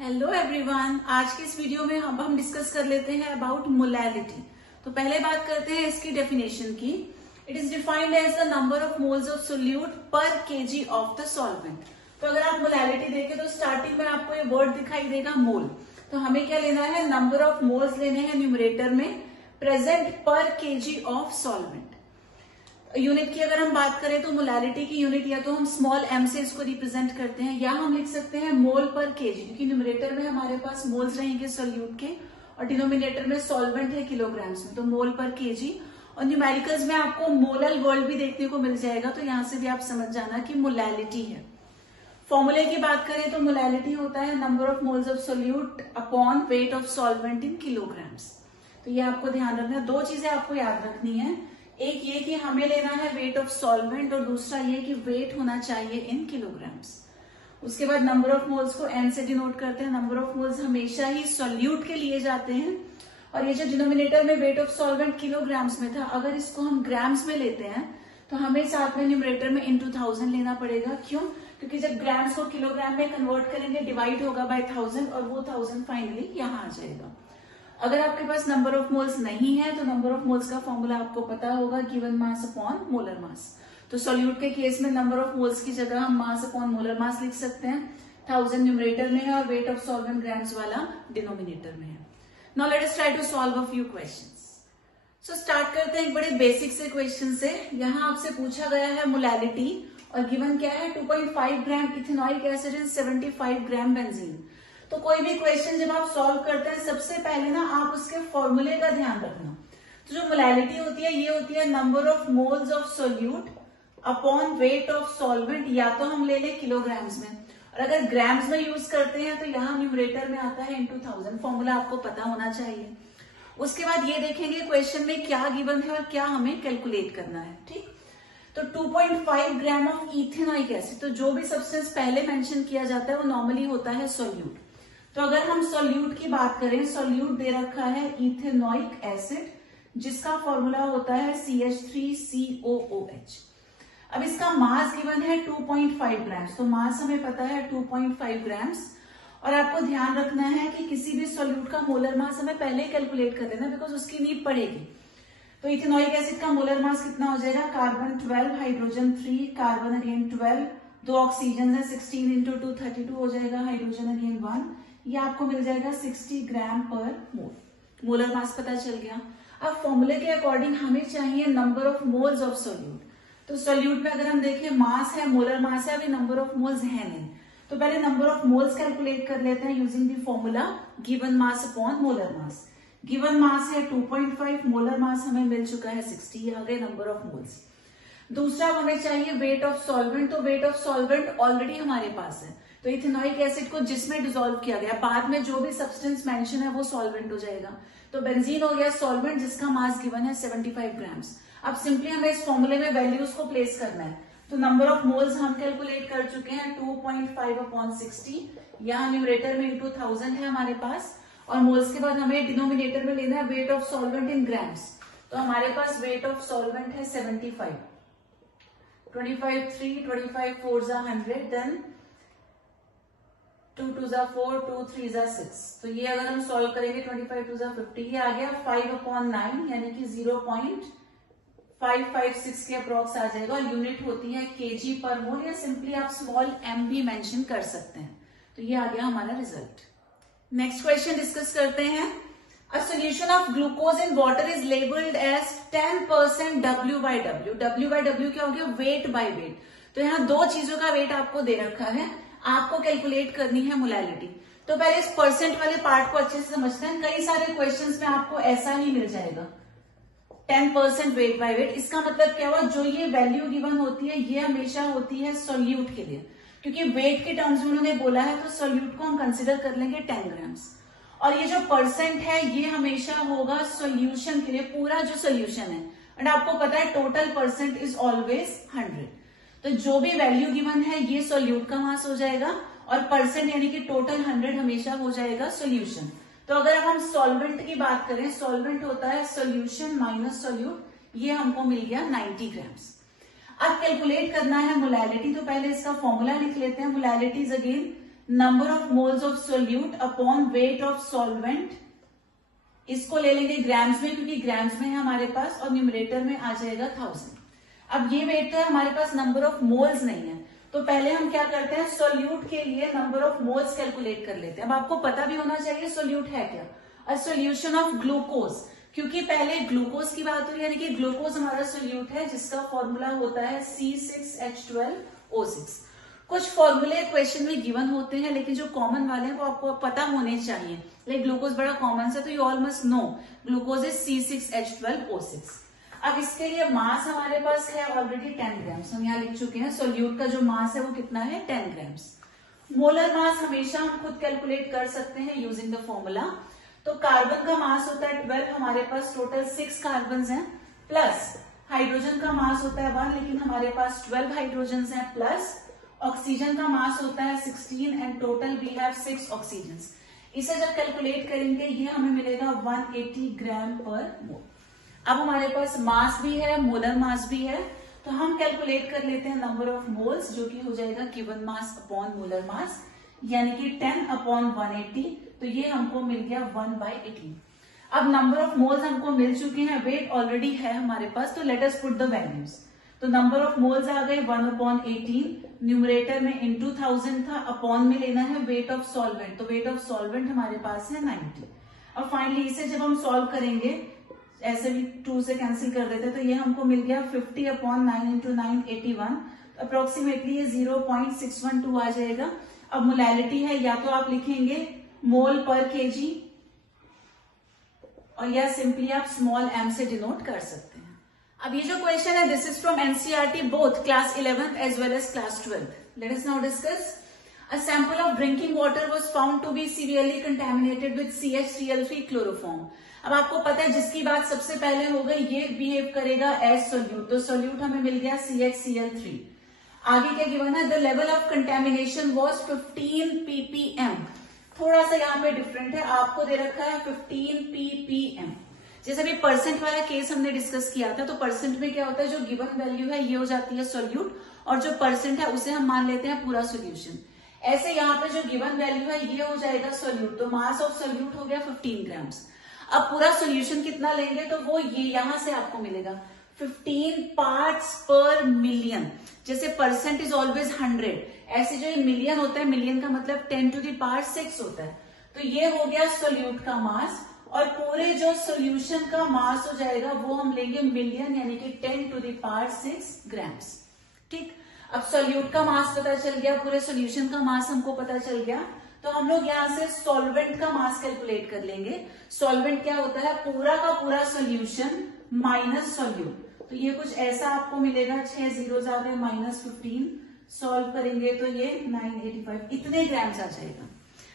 Hello everyone, आज के इस वीडियो में हम डिस्कस कर लेते हैं अबाउट मोलैलिटी। तो पहले बात करते हैं इसकी डेफिनेशन की। It is defined as the number of moles of solute per kg of the solvent. तो अगर आप मोलैलिटी देखें तो स्टार्टिंग में आपको ये वर्ड दिखाई देगा मोल। तो हमें क्या लेना है, नंबर ऑफ मोल्स लेने हैं न्यूमरेटर में प्रेजेंट पर केजी ऑफ सॉल्वेंट। यूनिट की अगर हम बात करें तो मोलैलिटी की यूनिट या तो हम स्मॉल एम से इसको रिप्रेजेंट करते हैं या हम लिख सकते हैं मोल पर केजी, क्योंकि न्यूमरेटर में हमारे पास मोल्स रहेंगे सोल्यूट के और डिनोमिनेटर में सॉल्वेंट है किलोग्राम्स में, तो मोल पर केजी। और न्यूमेरिकल्स में आपको मोलल वर्ड भी देखने को मिल जाएगा, तो यहां से भी आप समझ जाना कि मोलैलिटी है। फॉर्मूले की बात करें तो मोलैलिटी होता है number of moles of solute upon weight of solvent in kilograms. तो ये आपको ध्यान रखना है। दो चीजें आपको याद रखनी है, एक ये कि हमें लेना है वेट ऑफ सॉल्वेंट और दूसरा ये कि वेट होना चाहिए इन किलोग्राम्स। उसके बाद नंबर ऑफ मोल्स को एन से डिनोट करते हैं। नंबर ऑफ मोल्स हमेशा ही सॉल्यूट के लिए जाते हैं और ये जो डिनोमिनेटर में वेट ऑफ सॉल्वेंट किलोग्राम्स में था, अगर इसको हम ग्राम्स में लेते हैं तो हमें साथ में न्यूमरेटर में इंटू 1000 लेना पड़ेगा। क्यों? क्योंकि जब ग्राम्स को किलोग्राम में कन्वर्ट करेंगे डिवाइड होगा बाय 1000 और वो 1000 फाइनली यहाँ आ जाएगा। अगर आपके पास नंबर ऑफ मोल्स नहीं है तो नंबर ऑफ मोल्स का फॉर्मूला आपको पता होगा, given mass upon molar mass. तो सॉल्यूट के केस में नंबर ऑफ मोल्स की जगह हम मास अपॉन मोलर मास लिख सकते हैं। 1000 न्यूमरेटर में है और वेट ऑफ सॉल्वेंट ग्राम्स वाला डिनोमिनेटर में है। Now let us try to solve a few questions. So start करते हैं एक बड़े बेसिक से क्वेश्चन से। यहाँ आपसे पूछा गया है मोलैलिटी और गिवन क्या है, 2.5 gram ethanoic acid in 75 gram benzene. तो कोई भी क्वेश्चन जब आप सॉल्व करते हैं सबसे पहले ना आप उसके फॉर्मूले का ध्यान रखना। तो जो मोलैलिटी होती है ये होती है number of moles of solute upon weight of solvent, या तो हम ले लें किलोग्राम्स में और अगर ग्राम्स में यूज करते हैं तो यहाँ न्यूमरेटर में आता है इंटू 1000। फॉर्मूला आपको पता होना चाहिए। उसके बाद ये देखेंगे क्वेश्चन में क्या गिवन है और क्या हमें कैलकुलेट करना है। ठीक, तो 2.5 ग्राम ऑफ इथेनॉइक एसिड, तो जो भी सब्सटेंस पहले मेंशन किया जाता है वो नॉर्मली होता है सोल्यूट। तो अगर हम सोल्यूट की बात करें, सोल्यूट दे रखा है इथेनॉइक एसिड जिसका फॉर्मूला होता है CH3COOH। अब इसका मास गिवन है 2.5 ग्राम्स, तो मास हमें पता है 2.5 ग्राम्स। और आपको ध्यान रखना है कि किसी भी सोल्यूट का मोलर मास हमें पहले कैलकुलेट कर लेना, बिकॉज उसकी नीड पड़ेगी। तो इथेनॉइक एसिड का मोलर मास कितना हो जाएगा, कार्बन 12, हाइड्रोजन 3, कार्बन अगेन 12, दो ऑक्सीजन है 16 इंटू 2 32 हो जाएगा, हाइड्रोजन अगेन 1, ये आपको मिल जाएगा 60 ग्राम पर मोल। मोलर मास पता चल गया। अब फॉर्मूले के अकॉर्डिंग हमें चाहिए number of moles of solute. तो सोल्यूट में अगर हम देखें मास है, मोलर मास है, अभी नंबर ऑफ मोल्स है नहीं, तो पहले नंबर ऑफ मोल्स कैलकुलेट कर लेते हैं using the formula given mass upon molar mass. Given mass है 2.5, मोलर मास हमें मिल चुका है 60, ये आ गए नंबर ऑफ मोल्स। दूसरा हमें चाहिए वेट ऑफ सॉल्वेंट। तो वेट ऑफ सॉल्वेंट ऑलरेडी हमारे पास है, तो इथेनॉइक एसिड को जिसमें डिसॉल्व किया गया, बाद में जो भी सब्सटेंस मेंशन है वो सॉल्वेंट हो जाएगा। तो बेंजीन हो गया सॉल्वेंट जिसका मास गिवन है 75 ग्राम्स। अब सिंपली हमें इस फॉर्मूले में वैल्यूज को प्लेस करना है। तो नंबर ऑफ मोल्स हम कैलकुलेट कर चुके हैं 2.5 अपॉन 60, यहाँ न्यूमरेटर में इंटू 1000 है हमारे पास, और मोल्स के बाद हमें डिनोमिनेटर में लेना है wait of solvent in grams. तो हमारे पास वेट ऑफ सॉल्वेंट है 75, 25 3, 25 4 100, देन 2 2 4, 2 3 6। तो ये अगर हम सॉल्व करेंगे 25 2 50, ये आ गया 5 अपॉन 9 यानी कि 0.556 के अप्रॉक्स आ जाएगा। और यूनिट होती है केजी पर मोल, या सिंपली आप स्मॉल एम भी मेंशन कर सकते हैं। तो ये आ गया हमारा रिजल्ट। नेक्स्ट क्वेश्चन डिस्कस करते हैं। A solution of glucose in water is labeled as 10% W/W। W/W क्या हो गया, वेट बाय वेट। तो यहाँ दो चीजों का वेट आपको दे रखा है, आपको कैलकुलेट करनी है मोलैलिटी। तो पहले इस परसेंट वाले पार्ट को अच्छे से समझते हैं। कई सारे क्वेश्चंस में आपको ऐसा ही मिल जाएगा 10% वेट बाय वेट। इसका मतलब क्या हुआ, जो ये वैल्यू गिवन होती है ये हमेशा होती है सोल्यूट के लिए, क्योंकि वेट के टर्म्स में उन्होंने बोला है, तो सोल्यूट को हम कंसिडर कर लेंगे 10 ग्राम्स। और ये जो परसेंट है ये हमेशा होगा सॉल्यूशन के लिए, पूरा जो सॉल्यूशन है। एंड आपको पता है टोटल परसेंट इज ऑलवेज 100। तो जो भी वैल्यू गिवन है ये सॉल्यूट का मास हो जाएगा और परसेंट यानी कि टोटल 100 हमेशा हो जाएगा सॉल्यूशन। तो अगर हम सॉल्वेंट की बात करें, सॉल्वेंट होता है सॉल्यूशन माइनस सॉल्यूट, ये हमको मिल गया 90 ग्राम्स। अब कैलकुलेट करना है मोलैलिटी, तो पहले इसका फॉर्मूला लिख लेते हैं। Molality is again number of moles of solute upon weight of solvent, इसको ले लेंगे ग्राम्स में क्योंकि ग्राम्स में है हमारे पास, और न्यूमरेटर में आ जाएगा 1000। अब ये वेट तो है हमारे पास, नंबर ऑफ मोल्स नहीं है, तो पहले हम क्या करते हैं, सोल्यूट के लिए नंबर ऑफ मोल्स कैलकुलेट कर लेते हैं। अब आपको पता भी होना चाहिए सोल्यूट है क्या, अ सोल्यूशन ऑफ ग्लूकोज, क्योंकि पहले ग्लूकोज की बात हुई, यानी कि ग्लूकोज हमारा सोल्यूट है जिसका फॉर्मूला होता है C6H12O6। कुछ फॉर्मूले क्वेश्चन में गिवन होते हैं, लेकिन जो कॉमन वाले हैं वो आपको पता होने चाहिए। लाइक ग्लूकोज बड़ा कॉमन है, तो you all must know glucose is C6H12O6। अब इसके लिए मास हमारे पास है ऑलरेडी 10 ग्राम्स, हम यहाँ लिख चुके हैं। सोल्यूट का जो मास है वो कितना है, 10 ग्राम्स। मोलर मास हमेशा हम खुद कैलकुलेट कर सकते हैं यूजिंग द फॉर्मूला। तो कार्बन का मास होता है 12, हमारे पास टोटल 6 कार्बन हैं, प्लस हाइड्रोजन का मास होता है 1, लेकिन हमारे पास 12 हाइड्रोजन हैं, प्लस ऑक्सीजन का मास होता है 16 and total we have 6 oxygen. इसे जब कैलकुलेट करेंगे ये हमें मिलेगा 180 ग्राम पर मोल। अब हमारे पास मास भी है, मोलर मास भी है, तो हम कैलकुलेट कर लेते हैं नंबर ऑफ मोल्स, जो कि हो जाएगा given mass upon molar mass, यानी कि 10 अपॉन 180, तो ये हमको मिल गया 1/18। अब नंबर ऑफ मोल्स हमको मिल चुके हैं, वेट ऑलरेडी है हमारे पास, तो let us put the values. तो नंबर ऑफ मोल्स आ गए 1/18, न्यूमरेटर में इंटू 1000 था, अपॉन में लेना है वेट ऑफ सॉल्वेंट, तो वेट ऑफ सॉल्वेंट हमारे पास है 90। अब फाइनली इसे जब हम सॉल्व करेंगे, ऐसे भी 2 से कैंसिल कर देते, तो ये हमको मिल गया 50/9 × 9 81, तो अप्रोक्सीमेटली ये 0.612 आ जाएगा। अब मोलैलिटी है, या तो आप लिखेंगे मोल पर केजी, और या सिंपली आप स्मॉल m से डिनोट कर सकते हैं। अब ये जो क्वेश्चन है, this is from NCERT both class 11th as well as class 12th। Let us now discuss. A sample of drinking water was found to be severely contaminated with CH3L3 chloroform। अब आपको पता है जिसकी बात सबसे पहले हो गई, ये बिहेव करेगा एज सोल्यूट, तो सोल्यूट हमें मिल गया CHCl3। आगे क्या गिवन है, the level of contamination was 15 ppm। थोड़ा सा यहाँ पे डिफरेंट है, आपको दे रखा है 15 ppm। जैसे अभी परसेंट वाला केस हमने डिस्कस किया था, तो परसेंट में क्या होता है, जो गिवन वैल्यू है ये हो जाती है सोल्यूट, और जो परसेंट है उसे हम मान लेते हैं पूरा सोल्यूशन। ऐसे यहाँ पे जो गिवन वैल्यू है ये हो जाएगा सोल्यूट, तो मास ऑफ सोल्यूट हो गया 15 ग्राम्स। अब पूरा सोल्यूशन कितना लेंगे, तो वो ये यहां से आपको मिलेगा 15 पार्ट्स पर मिलियन। जैसे परसेंट इज ऑलवेज 100, ऐसे जो मिलियन होता है, मिलियन का मतलब 10⁶ होता है, तो ये हो गया सोल्यूट का मास, और पूरे जो सोल्यूशन का मास हो जाएगा वो हम लेंगे मिलियन, यानी कि 10⁶ ग्राम्स। ठीक, अब सोल्यूट का मास पता चल गया, पूरे सोल्यूशन का मास हमको पता चल गया, तो हम लोग यहाँ से सॉल्वेंट का मास कैलकुलेट कर लेंगे। सॉल्वेंट क्या होता है, पूरा का पूरा सोल्यूशन माइनस सोल्यूट, तो ये कुछ ऐसा आपको मिलेगा, 6 zeros आ गए, -15, सॉल्व करेंगे तो ये 985 इतने ग्राम्स आ जाएगा।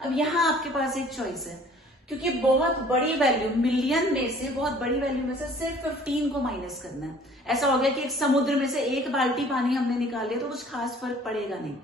अब यहाँ आपके पास एक चॉइस है, क्योंकि बहुत बड़ी वैल्यू, मिलियन में से बहुत बड़ी वैल्यू में से सिर्फ 15 को माइनस करना है। ऐसा हो गया कि एक समुद्र में से 1 बाल्टी पानी हमने निकाल लिया, तो कुछ खास फर्क पड़ेगा नहीं।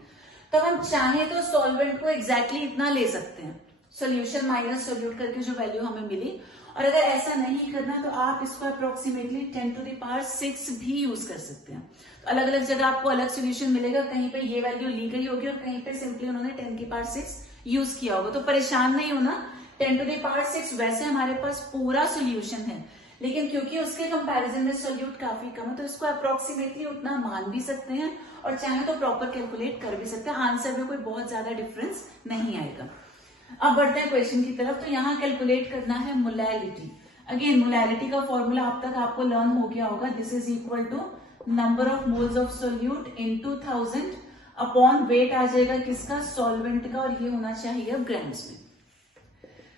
तो हम चाहे तो सॉल्वेंट को एग्जैक्टली इतना ले सकते हैं, सोल्यूशन माइनस सोल्यूट करके जो वैल्यू हमें मिली, और अगर ऐसा नहीं करना तो आप इसको अप्रोक्सीमेटली 10⁶ भी यूज कर सकते हैं। तो अलग अलग जगह आपको अलग सोल्यूशन मिलेगा, कहीं पे ये वैल्यू ली गई होगी और कहीं पे सिंपली उन्होंने 10⁶ यूज किया होगा, तो परेशान नहीं होना। 10⁶ वैसे हमारे पास पूरा सोल्यूशन है, लेकिन क्योंकि उसके कंपैरिजन में सोल्यूट काफी कम है, तो इसको अप्रोक्सीमेटली उतना मान भी सकते हैं, और चाहे तो प्रॉपर कैलकुलेट कर भी सकते हैं। आंसर में कोई बहुत ज्यादा डिफरेंस नहीं आएगा। अब बढ़ते हैं क्वेश्चन की तरफ। तो यहाँ कैलकुलेट करना है मोलैलिटी। अगेन मोलैलिटी का फॉर्मूला अब तक आपको लर्न हो गया होगा, this is equal to number of moles of solute into 1000 upon weight आ जाएगा किसका, सॉल्वेंट का, और ये होना चाहिए अब ग्राम्स में।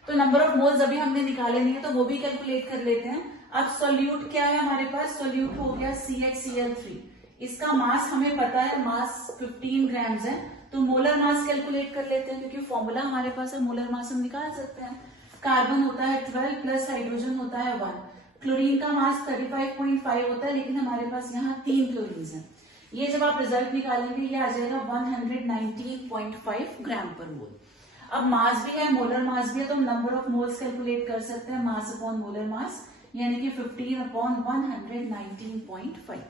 तो नंबर ऑफ मोल्स अभी हमने निकाले नहीं है, तो वो भी कैलकुलेट कर लेते हैं। अब सोल्यूट क्या है हमारे पास, सोल्यूट हो गया CHCl3, इसका मास हमें पता है, मास 15 ग्राम्स है, तो मोलर मास कैलकुलेट कर लेते हैं, क्योंकि फॉर्मूला हमारे पास है, मोलर मास हम निकाल सकते हैं। कार्बन होता है 12 प्लस हाइड्रोजन होता है 1, क्लोरीन का मास 35.5 होता है, लेकिन हमारे पास यहाँ 3 क्लोरीन है। ये जब आप रिजल्ट निकालेंगे ये आ जाएगा 119.5 ग्राम पर मोल। अब मास भी है, मोलर मास भी है, तो हम नंबर ऑफ मोल्स कैलकुलेट कर सकते हैं, मास अपॉन मोलर मास, यानी कि 15/119.5।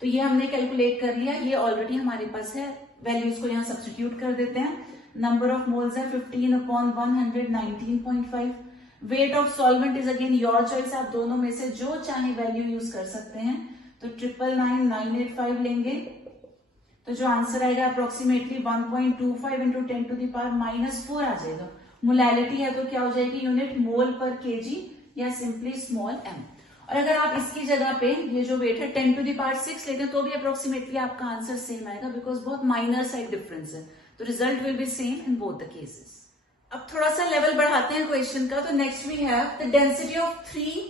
तो ये हमने कैलकुलेट कर लिया, ये ऑलरेडी हमारे पास है, वैल्यूज को यहाँ सब्स्टिट्यूट कर देते हैं। नंबर ऑफ मोल्स है 15 upon 100 19.5। Wait of solvent is again your choice, आप दोनों में से जो चाहे वैल्यू यूज कर सकते हैं। तो 999,985 लेंगे तो जो आंसर आएगा approximately 1.25 into 10 to the power -4 आ जाएगा। मोलैलिटी है तो क्या हो जाएगी, यूनिट मोल पर केजी या सिंपली स्मॉल एम। और अगर आप इसकी जगह पे ये जो वेट है 10 टू द पावर 6 लेते हैं तो भी अप्रोक्सीमेटली आपका आंसर सेम आएगा, बिकॉज बहुत माइनर साइड डिफरेंस है, तो result will be same in both the cases. अब थोड़ा सा लेवल बढ़ाते हैं क्वेश्चन का। तो next we have the density of 3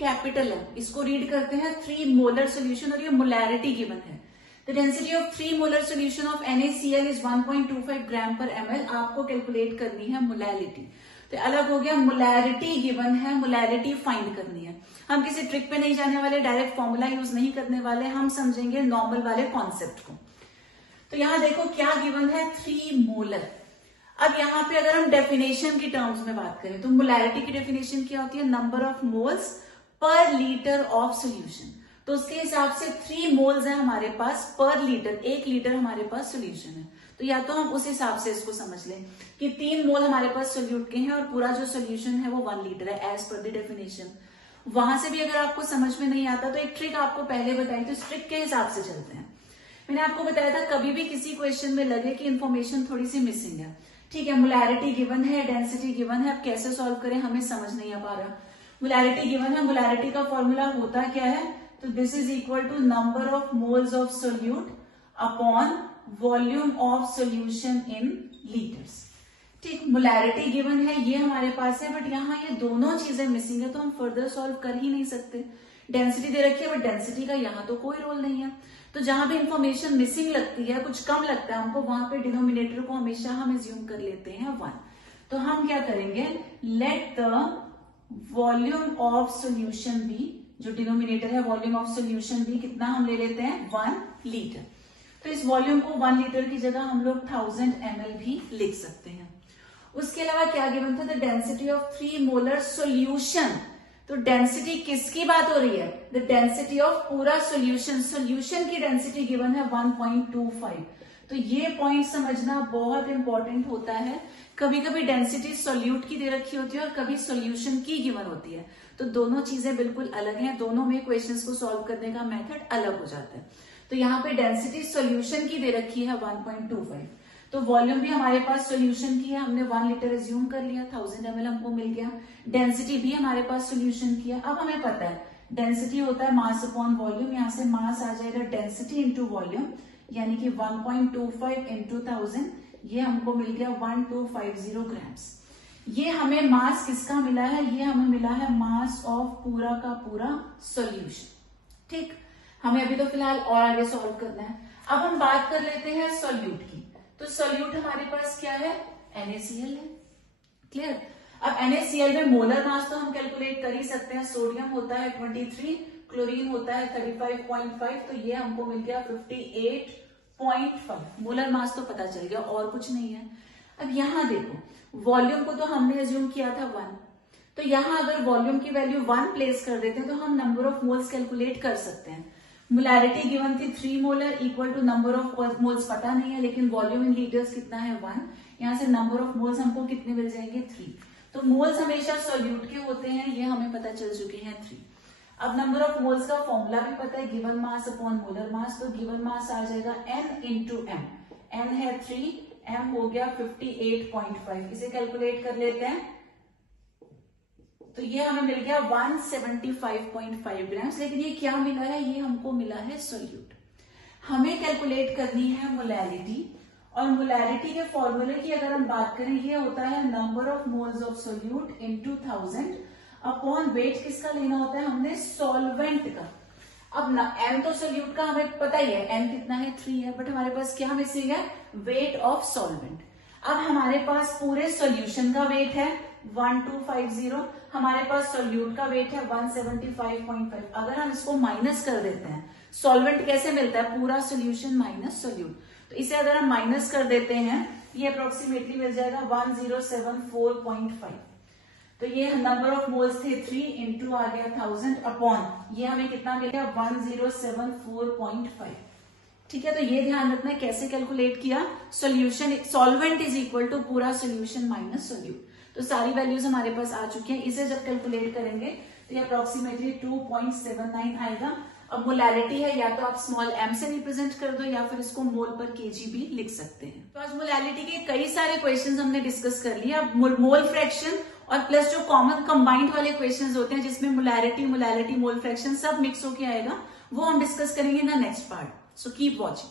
capital M, इसको रीड करते हैं 3 मोलर सोल्यूशन, और ये मोलैरिटी गिवन है। The density of 3 molar solution of NaCl is 1.25 gram per ml। आपको कैलकुलेट करनी है मोलैलिटी। तो अलग हो गया, मोलैरिटी गिवन है, मोलैलिटी फाइंड करनी है। हम किसी ट्रिक पे नहीं जाने वाले, डायरेक्ट फॉर्मूला यूज नहीं करने वाले, हम समझेंगे नॉर्मल वाले कॉन्सेप्ट को। तो यहां देखो क्या गिवन है, 3 मोलर। अब यहाँ पे अगर हम डेफिनेशन की टर्म्स में बात करें तो मोलैरिटी की डेफिनेशन क्या होती है, number of moles per litre of solution. तो उसके हिसाब से 3 मोल्स है हमारे पास पर लीटर, 1 लीटर हमारे पास सोल्यूशन है। तो या तो हम उस हिसाब से इसको समझ लें कि 3 मोल हमारे पास सोल्यूट के हैं और पूरा जो सोल्यूशन है वो 1 लीटर है एज पर द डेफिनेशन। वहां से भी अगर आपको समझ में नहीं आता तो एक ट्रिक आपको पहले बताई, तो इस ट्रिक के हिसाब से चलते हैं। मैंने आपको बताया था कभी भी किसी क्वेश्चन में लगे कि इन्फॉर्मेशन थोड़ी सी मिसिंग है, ठीक है, मोलैरिटी गिवन है, डेंसिटी गिवन है, अब कैसे सॉल्व करें हमें समझ नहीं आ पा रहा। मोलैरिटी गिवन है, मोलैरिटी का फॉर्मूला होता क्या है, तो this is equal to number of moles of solute upon volume of solution in litres. ठीक, मोलैरिटी गिवन है, ये हमारे पास है, बट यहाँ ये दोनों चीजें मिसिंग है तो हम फर्दर सॉल्व कर ही नहीं सकते। डेंसिटी दे रखी है बट डेंसिटी का यहाँ तो कोई रोल नहीं है। तो जहां भी इंफॉर्मेशन मिसिंग लगती है, कुछ कम लगता है हमको, वहां पे डिनोमिनेटर को हमेशा हम एज्यूम कर लेते हैं 1। तो हम क्या करेंगे, let the volume of solution be, जो डिनोमिनेटर है वॉल्यूम ऑफ सोल्यूशन बी, कितना हम ले लेते हैं 1 लीटर। तो इस वॉल्यूम को 1 लीटर की जगह हम लोग 1000 ml भी लिख सकते हैं। उसके अलावा क्या गिवन था, the density of 3 molar solution. तो डेंसिटी किसकी बात हो रही है, द डेंसिटी ऑफ पूरा सोल्यूशन, सोल्यूशन की डेंसिटी गिवन है 1.25। तो ये पॉइंट समझना बहुत इंपॉर्टेंट होता है। कभी कभी डेंसिटी सोल्यूट की दे रखी होती है और कभी सोल्यूशन की गिवन होती है, तो दोनों चीजें बिल्कुल अलग हैं, दोनों में क्वेश्चंस को सॉल्व करने का मेथड अलग हो जाता है। तो यहाँ पे डेंसिटी सोल्यूशन की दे रखी है 1.25, तो वॉल्यूम भी हमारे पास सोल्यूशन की है, हमने 1 लीटर एज्यूम कर लिया, 1000 ml हमको मिल गया। डेंसिटी भी हमारे पास सोल्यूशन की है। अब हमें पता है डेंसिटी होता है मास अपॉन वॉल्यूम, यहाँ से मास आ जाएगा डेंसिटी इंटू वॉल्यूम, यानी कि 1.25 इंटू 1000, ये हमको मिल गया 1250 ग्राम्स। ये हमें मास किसका मिला है, ये हमें मिला है मास ऑफ पूरा का पूरा सोल्यूशन। ठीक, हमें अभी तो फिलहाल और आगे सॉल्व करना है। अब हम बात कर लेते हैं सोल्यूट की। तो सोल्यूट हमारे पास क्या है, NaCl है, क्लियर। अब NaCl में मोलर मास तो हम कैलकुलेट कर ही सकते हैं, सोडियम होता है 23, क्लोरीन होता है 35.5, तो ये हमको मिल गया 58.5। मोलर मास तो पता चल गया, और कुछ नहीं है। अब यहां देखो वॉल्यूम को तो हमने एज्यूम किया था 1, तो यहां अगर वॉल्यूम की वैल्यू 1 प्लेस कर देते हैं तो हम नंबर ऑफ मोल्स कैलकुलेट कर सकते हैं। मोलैरिटी गिवन थी 3 molar equal to number of moles पता नहीं है, लेकिन वॉल्यूम इन लीटर्स कितना है 1, यहाँ से नंबर ऑफ मोल्स हमको कितने मिल जाएंगे 3। तो मोल्स हमेशा सोल्यूट के होते हैं, ये हमें पता चल चुके हैं 3। अब नंबर ऑफ मोल्स का फॉर्मूला भी पता है, given mass upon molar mass, तो गिवन मास आ जाएगा N इंटू M, N है 3, M हो गया 58.5, इसे कैलकुलेट कर लेते हैं। तो ये हमें मिल गया 175.5 ग्राम्स, लेकिन ये क्या मिला है, ये हमको मिला है सोल्यूट। हमें कैलकुलेट करनी है मोलैरिटी, और मोलैरिटी के फॉर्मूले की अगर हम बात करें, ये होता है number of moles of solute into 1000 upon wait किसका लेना होता है, हमने सॉल्वेंट का। अब M तो सोल्यूट का हमें पता ही है, M कितना है 3 है, बट हमारे पास क्या मिसिंग है, वेट ऑफ सॉल्वेंट। अब हमारे पास पूरे सोल्यूशन का वेट है 1250, हमारे पास सोल्यूट का वेट है 175.5। अगर हम इसको माइनस कर देते हैं, सॉल्वेंट कैसे मिलता है, पूरा सोल्यूशन माइनस सोल्यूट, तो इसे अगर हम माइनस कर देते हैं, ये अप्रोक्सीमेटली मिल जाएगा 1074.5। तो ये नंबर ऑफ मोल्स थे 3 इंटू आ गया 1000 अपॉन, ये हमें कितना मिल गया 1074.5। ठीक है, तो ये ध्यान रखना है कैसे कैलकुलेट किया, solution solvent is equal to पूरा सोल्यूशन माइनस सोल्यूट। तो सारी वैल्यूज हमारे पास आ चुकी हैं, इसे जब कैलकुलेट करेंगे तो ये अप्रोक्सीमेटली 2.79 आएगा। अब मोलैरिटी है, या तो आप स्मॉल m से रिप्रेजेंट कर दो या फिर इसको मोल पर केजी भी लिख सकते हैं। तो आज मोलैरिटी के कई सारे क्वेश्चंस हमने डिस्कस कर लिया। अब मोल फ्रैक्शन और प्लस जो कॉमन कंबाइंड वाले क्वेश्चंस होते हैं जिसमें मोलैरिटी मोल फ्रैक्शन सब मिक्स होके आएगा, वो हम डिस्कस करेंगे in the next part. So keep watching.